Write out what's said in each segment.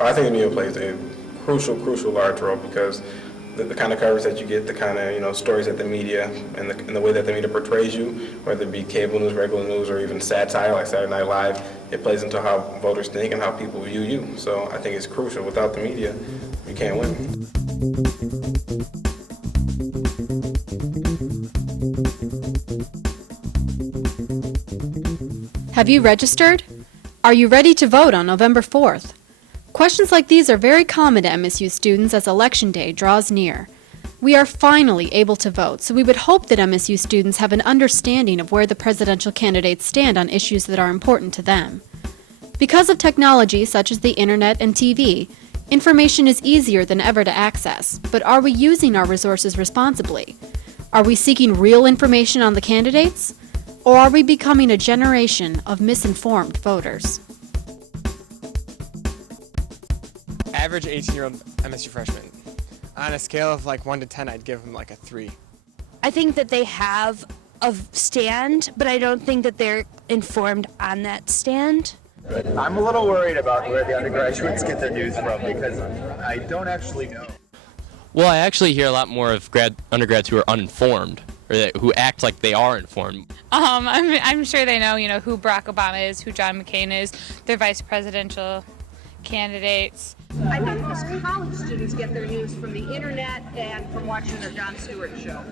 I think the media plays a crucial, large role because the kind of coverage that you get, the kind of stories that the media and the way that the media portrays you, whether it be cable news, regular news, or even satire like Saturday Night Live, it plays into how voters think and how people view you. So I think it's crucial. Without the media, you can't win. Have you registered? Are you ready to vote on November 4th? Questions like these are very common to MSU students as Election Day draws near. We are finally able to vote, so we would hope that MSU students have an understanding of where the presidential candidates stand on issues that are important to them. Because of technology such as the internet and TV, information is easier than ever to access, but are we using our resources responsibly? Are we seeking real information on the candidates? Or are we becoming a generation of misinformed voters? Average 18-year-old MSU freshman. On a scale of like 1 to 10, I'd give them like a 3. I think that they have a stand, but I don't think that they're informed on that stand. I'm a little worried about where the undergraduates get their news from because I don't actually know. Well, I actually hear a lot more of undergrads who are uninformed, or who act like they are informed. I'm sure they know, who Barack Obama is, who John McCain is, their vice presidential candidates. I think most college students get their news from the internet and from watching their Jon Stewart show.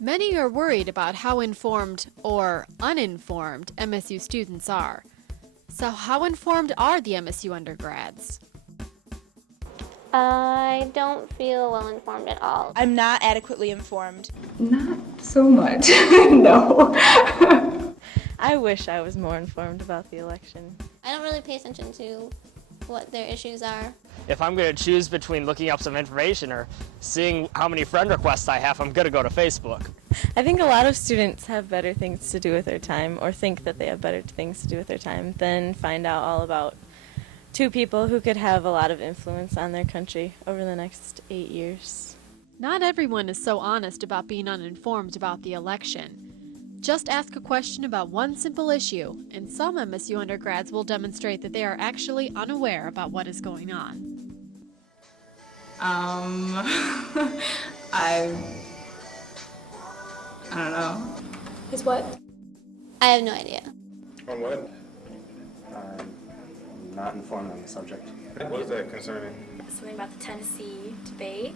Many are worried about how informed or uninformed MSU students are. So how informed are the MSU undergrads? I don't feel well informed at all. I'm not adequately informed. Not so much, no. I wish I was more informed about the election. I don't really pay attention to what their issues are. If I'm going to choose between looking up some information or seeing how many friend requests I have, I'm going to go to Facebook. I think a lot of students have better things to do with their time, or think that they have better things to do with their time, than find out all about two people who could have a lot of influence on their country over the next 8 years. Not everyone is so honest about being uninformed about the election. Just ask a question about one simple issue, and some MSU undergrads will demonstrate that they are actually unaware about what is going on. I don't know. Is what? I have no idea. On what? I'm not informed on the subject. What is that concerning? Something about the Tennessee debate.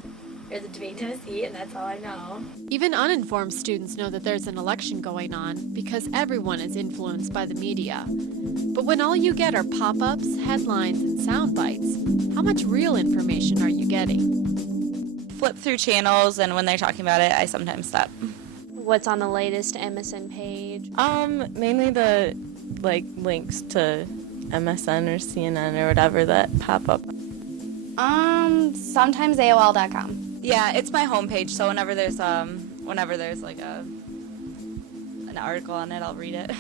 There's a debate in Tennessee, and that's all I know. Even uninformed students know that there's an election going on because everyone is influenced by the media. But when all you get are pop-ups, headlines, and sound bites, how much real information are you getting? Flip through channels, and when they're talking about it, I sometimes stop. What's on the latest MSN page? Mainly the links to MSN or CNN or whatever that pop up. Sometimes AOL.com. Yeah, it's my homepage, so whenever there's like an article on it, I'll read it.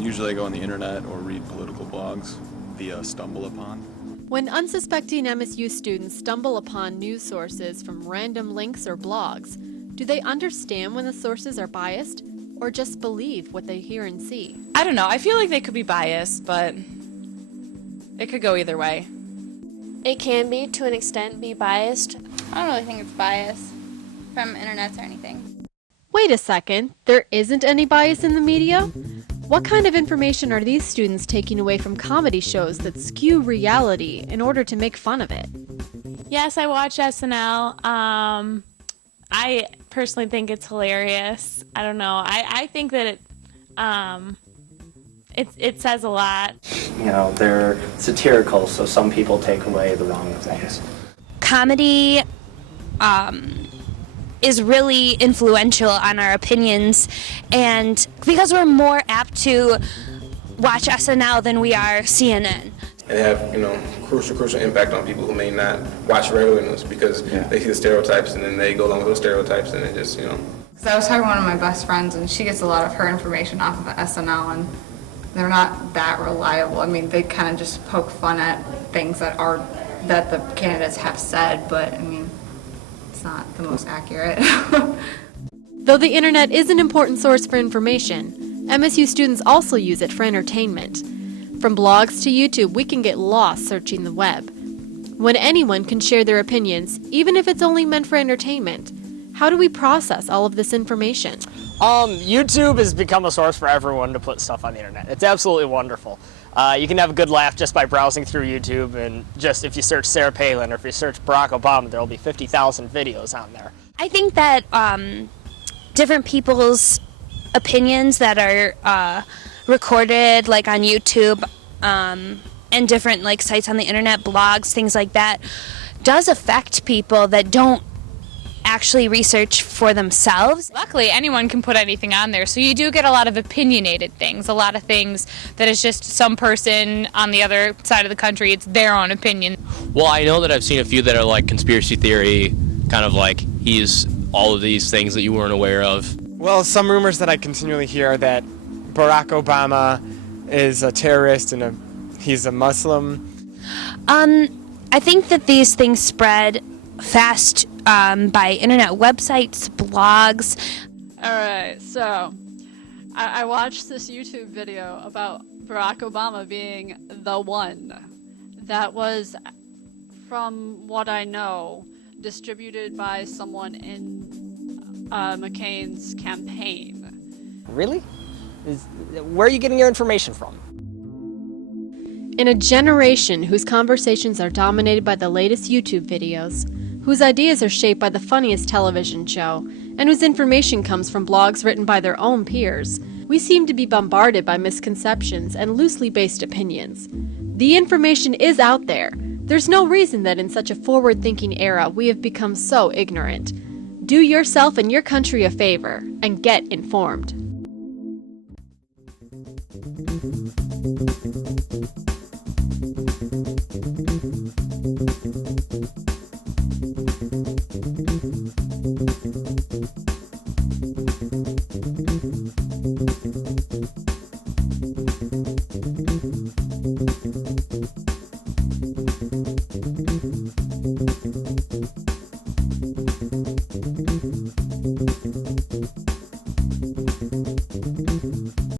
Usually I go on the internet or read political blogs via StumbleUpon. When unsuspecting MSU students stumble upon news sources from random links or blogs, do they understand when the sources are biased, or just believe what they hear and see? I don't know. I feel like they could be biased, but it could go either way. It can be, to an extent, be biased. I don't really think it's bias from internets or anything. Wait a second, there isn't any bias in the media? What kind of information are these students taking away from comedy shows that skew reality in order to make fun of it? Yes, I watch SNL. I personally think it's hilarious. I don't know. I think that it says a lot. They're satirical, so some people take away the wrong things. Comedy is really influential on our opinions, and because we're more apt to watch SNL than we are CNN. And they have, crucial impact on people who may not watch regular news because they see the stereotypes and then they go along with those stereotypes and it just, So I was talking to one of my best friends, and she gets a lot of her information off of SNL, and they're not that reliable. I mean, they kind of just poke fun at things that the candidates have said, but I mean, it's not the most accurate. Though the internet is an important source for information, MSU students also use it for entertainment. From blogs to YouTube, we can get lost searching the web, When anyone can share their opinions, even if it's only meant for entertainment, how do we process all of this information? YouTube has become a source for everyone to put stuff on the internet. It's absolutely wonderful. You can have a good laugh just by browsing through YouTube, and just if you search Sarah Palin or if you search Barack Obama, there will be 50,000 videos on there. I think that different people's opinions that are recorded, like on YouTube, and different like sites on the internet, blogs, things like that, does affect people that don't actually research for themselves. Luckily, anyone can put anything on there, so you do get a lot of opinionated things, a lot of things that is just some person on the other side of the country, it's their own opinion. Well, I know that I've seen a few that are like conspiracy theory, kind of like he's all of these things that you weren't aware of. Well, some rumors that I continually hear are that Barack Obama is a terrorist and he's a Muslim. I think that these things spread fast by internet websites, blogs. All right, so I watched this YouTube video about Barack Obama being the one. That was, from what I know, distributed by someone in McCain's campaign. Really? Where are you getting your information from? In a generation whose conversations are dominated by the latest YouTube videos, whose ideas are shaped by the funniest television show, and whose information comes from blogs written by their own peers, we seem to be bombarded by misconceptions and loosely based opinions. The information is out there. There's no reason that in such a forward-thinking era we have become so ignorant. Do yourself and your country a favor and get informed.